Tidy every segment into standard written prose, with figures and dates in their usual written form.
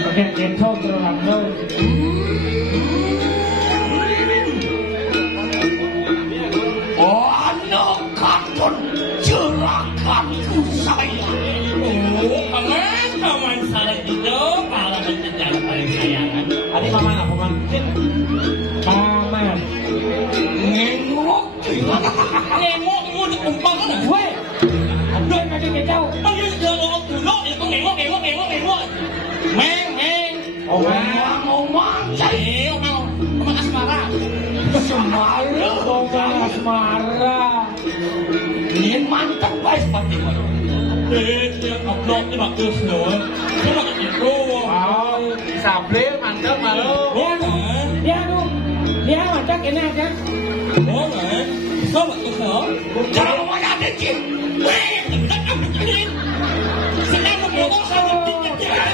Pakai jengkol terlalu lama. Oh, anak katon jerakan saya. Oh, paman saya itu malah mencegah paling sayangan. Ada paman apa paman? Paman. Nengok. Nengok mau dikumpang kan? Weh, aduh tadi kejauh. Panggil nengok dulu, itu nengok. Meng. Omang. Omang asmara. Omang asmara. Ini mantap guys pasti. Yang upload ini bagus loh. Cuma itu. Sable mantap malu. Dia mantap ini aja. Boleh. Bisa bagus loh. Kalau mau ada cip. Sedang memotong sama tiket.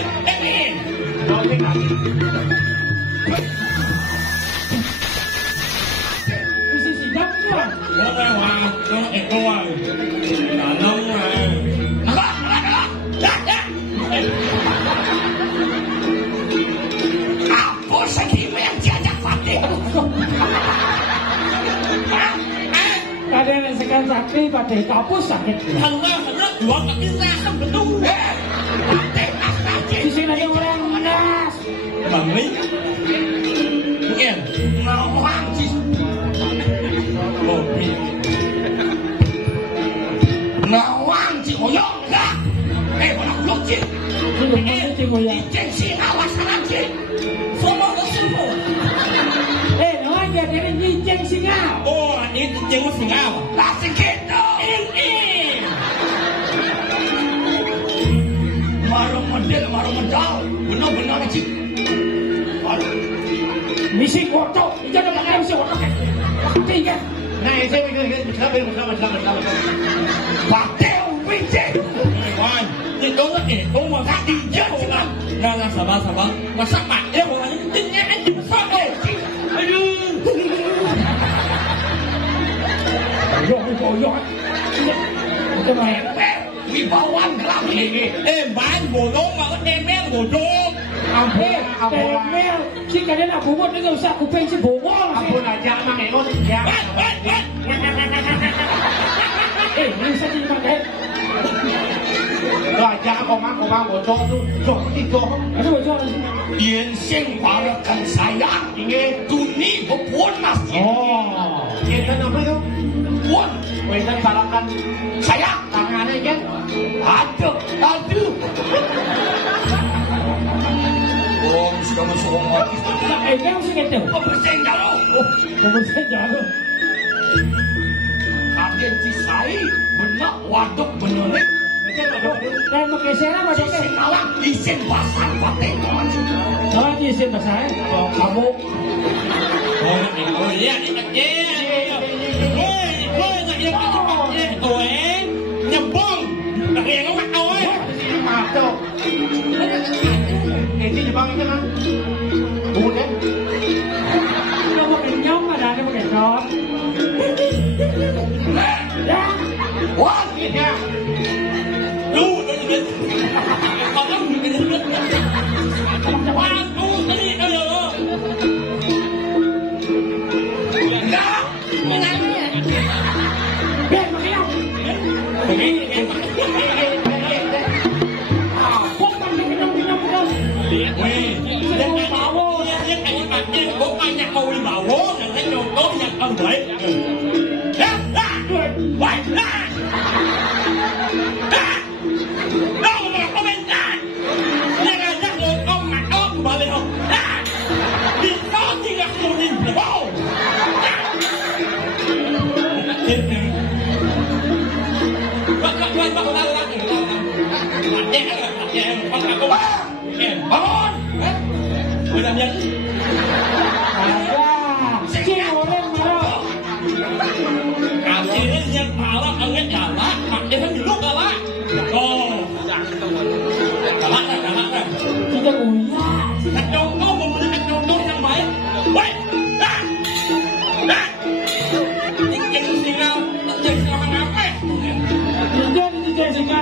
Isi sidang tuan. Boleh wah, kalau itu wah. Dalam wah. Apa segini yang diajak Fatih? Kadang sekan sakti pada kapus sakit. Hendak dua kaki saya betul. Di sini ada orang nas. Bangli. Mungkin. Nawang sih. Nawang sih koyong enggak? Orang lucu. Ijeng sih awas lagi. Semua semua. Nawang jadi ijeng singa. Oh, ini jenguk singa. Lah segitu. Marung modal. Benar sih. Misi kotor. Jangan pakai misi kotor. Tiga. Nah, itu bersama. Pakai winjeng. Wan, itu itu mau kaki jauh kan? Nah, sabar. Masa mak ya orangnya tinggi aja besar. Aduh. Goyok. Itu mah. Wibawan lagi. Ban bolong mau emel bodong. Ambil, temel. Si kalian nak bubut ni usah kuping si bobol. Ampun aja mang emot ya. Ini saja dipakai. Raja komang bocor tu. Ada bocor. 原先parakan saya ingin tuni berpunas. Oh. Kita apa itu? Puan. Wesan parakan saya tangannya kan. Aduh. Oh, sudah masuk orang. Kau mesti kata. Pembersih jauh. Pembersih jauh. Kaget cisai benak waduk benar. Dan pakai serap macam ni. Sekalang isin pasang pakai baju. Kalau isin pasang, kamu. Oh iya, nyebong. Tapi yang ngomong awal. Masuk. Ini Jepang itu kan. Bukan. Kalau pakai nyom ada pakai short. Wah, ya.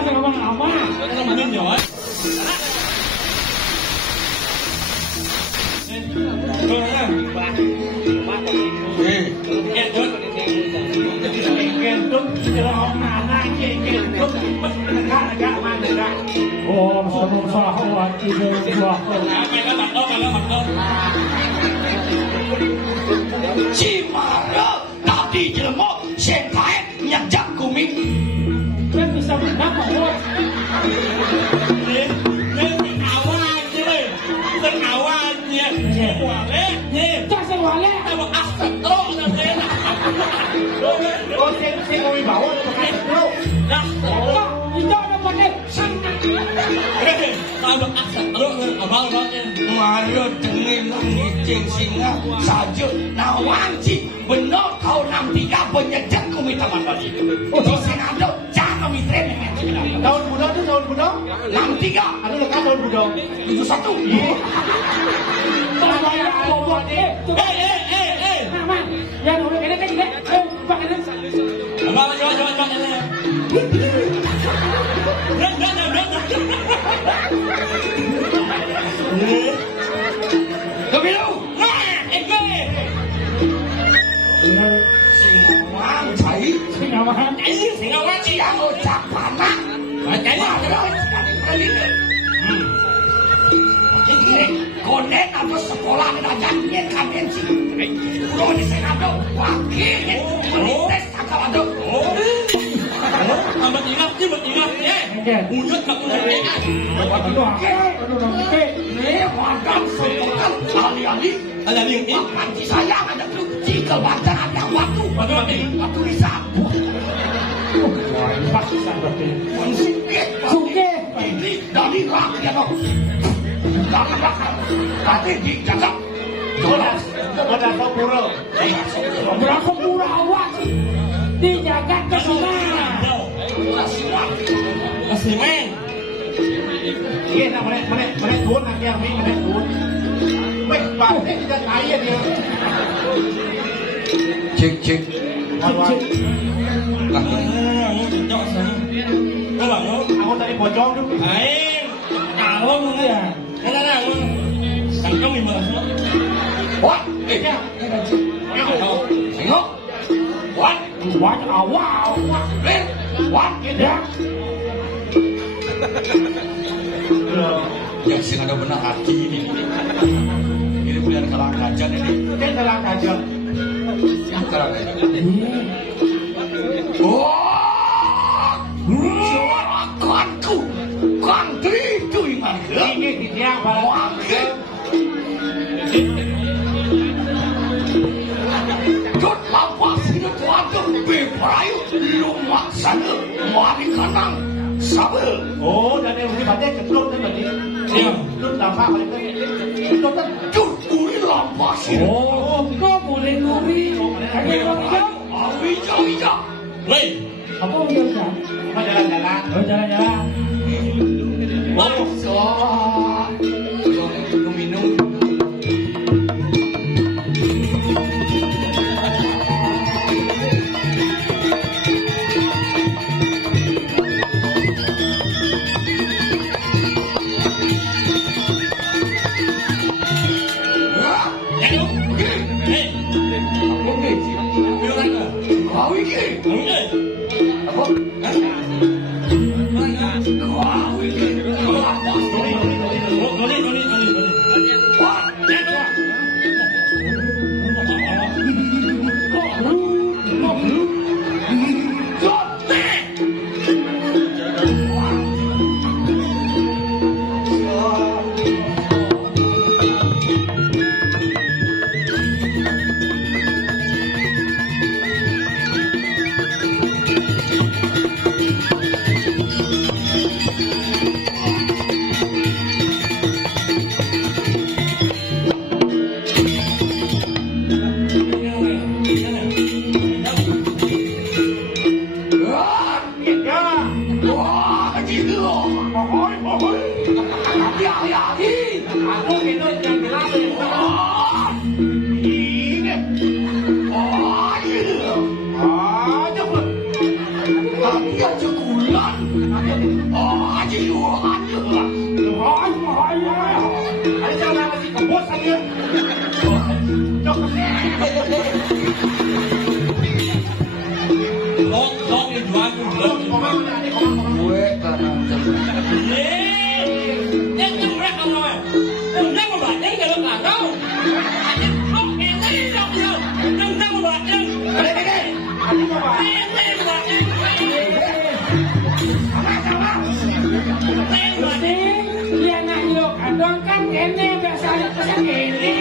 sama bang lama. Nó mà nên giỏi. Rồi ha. Nghe tốt. Ken tuh kalau mana ken tuh negara mana negara. Oh, salah itu dua. Mày nó mặt đó. Chỉ mà rơ đã đi chưa mò sen thái nhặt chắc của mình. Kan bisa benar kok. Nên awan chứ. Nên awan nha. Quả lẽ. Tak sewale. Tao mà ác thật tốt là thế nào. Có sen ngồi bảo là đâu. Itu ada pada. Tao mà ác thật tốt là bao đó nha. Mà rơ từng ngày năm ngày tiền sinh á sao chứ nào hoang chi bên nó thâu năm thì cả bên nhặt chắc của mình teman lagi. Di sana đâu jangan mi tren Tahun muda itu tahun muda. 63 Ada lekas tahun muda. 71. Saya bobot Aman. Yang udah kena kan juga. Pak kena. Abang coba ini. Kebiru. Hoang thấy Sing aman. thì nó chỉ ăn ở chạc bản á. Mà cái đó là còn nét nào có sekolah kita jangan kalian sih. Udah di sana dong. Wakil ini sakal ada. Mà mình ingat nhé. Unyut tak boleh. Ini makan sekolah ahli-ahli. Ada yang ini. Makan di saya ada tuh jika baca ada waktu disapu. Suke. Ini dari rakyat dong. Tapi dijaga. Ada sopuro. Berapa murah awak dijaga ke sana. Masih main. Iya, mana turun nanti yang ini mana turun. Baik, pasti kita kaya dia. Cek. Các bạn nó. Aku tadi bocong tuh. Đấy. Cào luôn đấy à. Nó là thằng trong mình mà. What? Tengok. What? Wow. What? Ya. Yang sing ada benar hati ini. Ini bulan kalang kajan ini. Dia dalam kajian. Kalang kajan. Wah, suara kanku, kantri itu ingat. Ini di dia Wakil. Jod lapas ini tuanku beperayu lumak sana mari kanang sabar. Oh, dan yang ini berarti kebelut kan berarti. Iya. Kebelut lama kali itu. Kebelut kan. Jod uri lapas ini. Oh, kau boleh nuri. Kami orang Awija. Woi. apa udah kan? Cuma jalan-jalan. Oh jalan-jalan. Wah, minum. Ada jalan lagi ke bos saya. Long đi doan long Gue karena Nhân chung ra không rồi đừng ra một loại nhân cái là đâu không em thấy đâu đâu đừng ra một loại nhân đây đây đây em thấy một loại nhân Yang nak yuk adon kan kene biasanya pesan ini.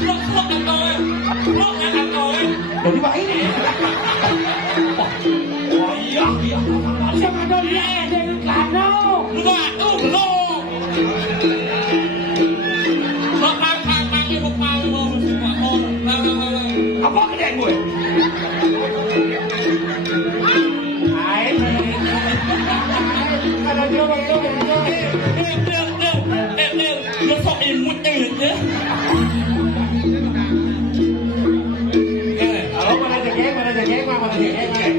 Lúc ăn rồi lúc ăn rồi Jadi Pak ini. Siapa adon dia dengan kano. lu lo lo ăn cái một bao luôn apa kerjaan gue? Ada jawaban nó sợ em muốn tiền chứ Kalau mana jengeng, mana jengeng, mana jengeng.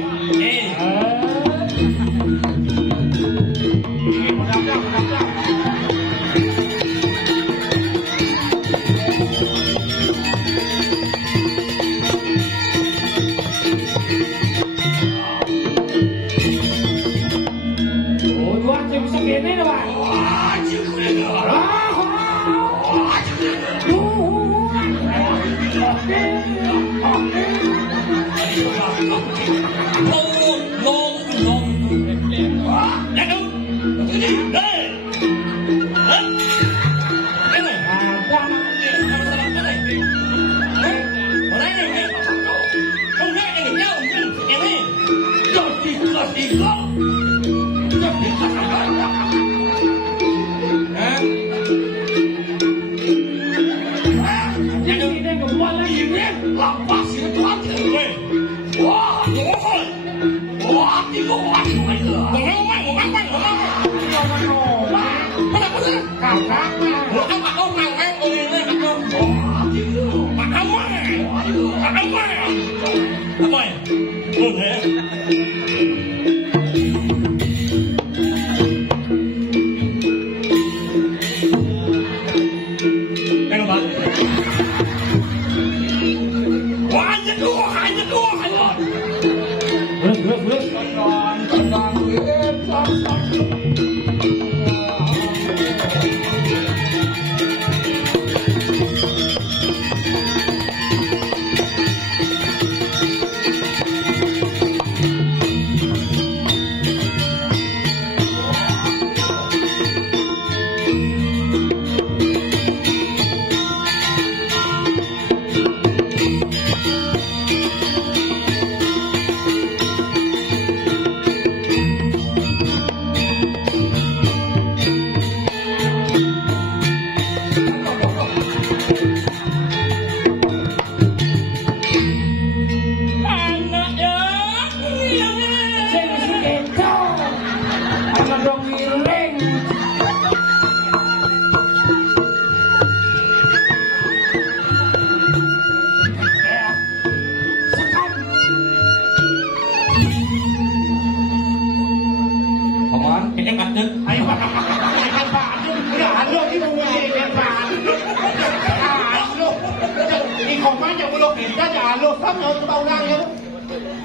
Oh, tuan saya bisa kene dah, Pak. Wah, cukup ya đúng đây cái này Ada. không nghe anh được nhau em đi Jadi lo. Jadi kita kembali lagi ni. Lapas itu aja. Wah, wah, tiga orang itu.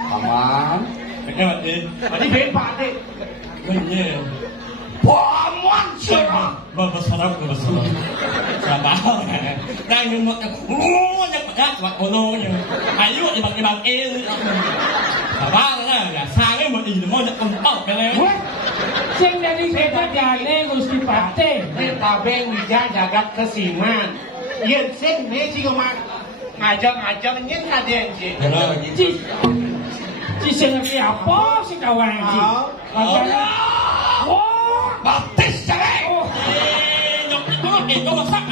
Paman. Ini bebas deh. Paman cerah. Berserap. Sabar. Đang như một yang pedas buat kononya. Ayo ibang-ibang sabar lah. Ya sange mau ilmu nak kempal kene. Sing dari kita jane Gusti Pate. Kita beng bija jagat kesiman. Yen sing ne sing ngajak nyen kaden je. Ci sing ngerti apa sih kawan ci? Oh, Baptis cerai. Kau masak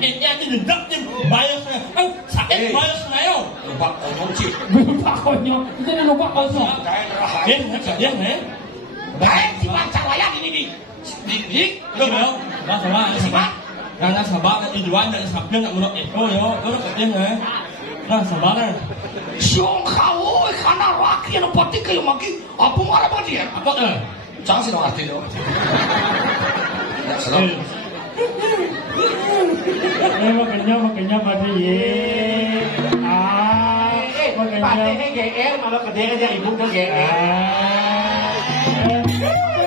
ya jadi dapet bayar saya. Bayar saya. Lupa kunci. lupa konyol. Kita lupa kosong. Ya, Baik dibaca wayang ini di. Đâu Ra sabar. Ra sabar Iduan dan Sabien nak menok itu yo. Lo nak kerja nggak? Ra sabar. Siung kau karena rock laki yang pati kayak maki. Apa malah pati ya? Apa tuh? Jangan sih dong hati lo. Makanya pada ye. Pati GR malah gede aja ibu tuh GR.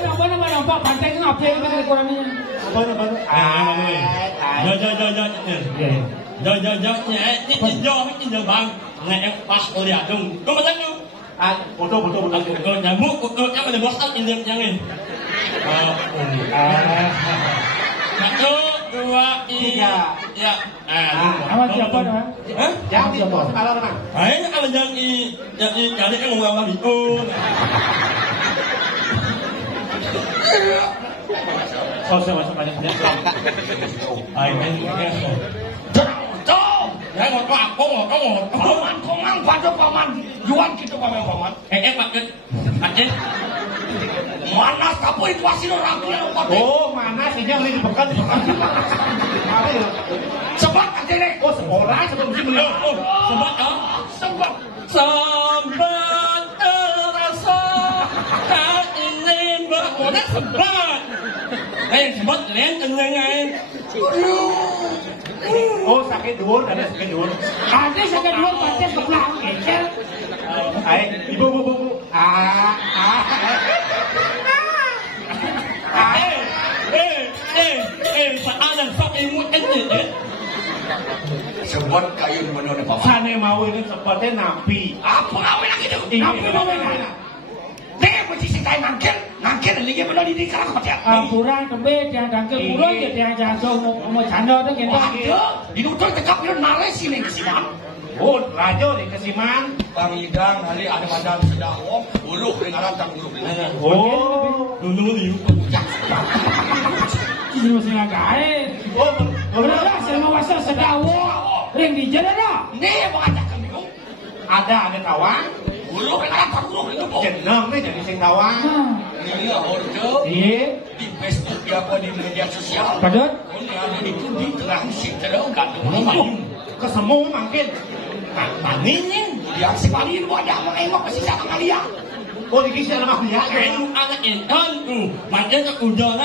Kenapa nampak pantai kenapa yang kita kurangnya? Baru. Giờ bằng này em pas kuliah dong. Kau macam tu? Betul. Kau nyamuk, kau yang ada bos tak ini jangan. Satu, dua, tiga. Ya. Awak siapa dah? Jangan dibawa semalam mana? Ini kalau yang cari yang mau video. Saya masuk banyak dia. Ya ngọt có ngọt. Paman, paman. Juan kita paman. Pak Cik. Mana kamu itu hasil orang tua yang pakai? Oh, mana sih yang ini bekan. Sebat aja nih. Oh, seorang sebelum sih beli. Sebat ya? Sebat. Sebat terasa tak ini berkonek sebat. Sebat lain kenangan. Oh, sakit dua, ada sakit dua. Ada sakit dua pantai sebelah ngecel. Ibu. Ada sok imut ini. Sebat kayu mana nih paman? Sana mau ini seperti nabi. Apa awal lagi tu? Nabi mau mana? Dia mesti sekai nangkil lagi mana di kalau kau tiap. Kurang kebet yang dangkel pulau je yang jatuh mau canda tu kita. Ada di nutur tekap itu nales sini kesiman. Oh, rajo di Kesiman. Bang Idang hari ada madam sedang uluh dengaran tak uluh. Oh, Dulu liu. Ini masih lagai. Berada selama masa sedawa. Ring di jalan dah. Ni mengajak kami. ada tawang. Uluh dengaran tak uluh itu po. Jeneng nih jadi sing tawang. Ini order Iya. di Facebook apa di media sosial. Padahal. Ini ada itu di terang sih terus gantung. Kesemu makin. Paninnya. Yang si panin wajah mengengok ke sisa kalian. Oh, ini sih anak dia. Anak intan, makanya udah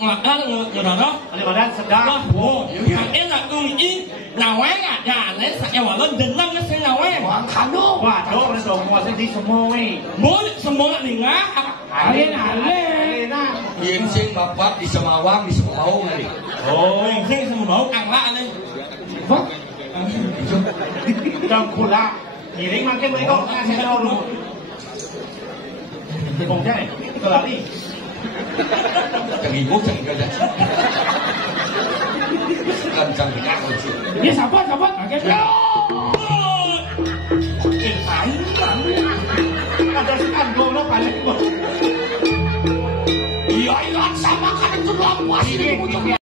makan ngerana. Ada badan sedang. Oh, yang enak ini nawai ada, nih saya walau denang nggak sih nawai. Wang kano. Waduh, ada semua sih di semua ini. Boleh semua lingah. Alin. Yang sing bapak di Semawang di Semawang nih. Oh, yang sih semua bau angla nih. Trong kula, giring makin mereka ngasih tahu. Không thế này, tôi làm đi. Chẳng nghĩ bố chẳng nghĩ ra. Cần chẳng phải nhắc rồi chứ. Dia sabar. Okey. Ada sekan gol paling. Iya, sama kan itu luar puas ini.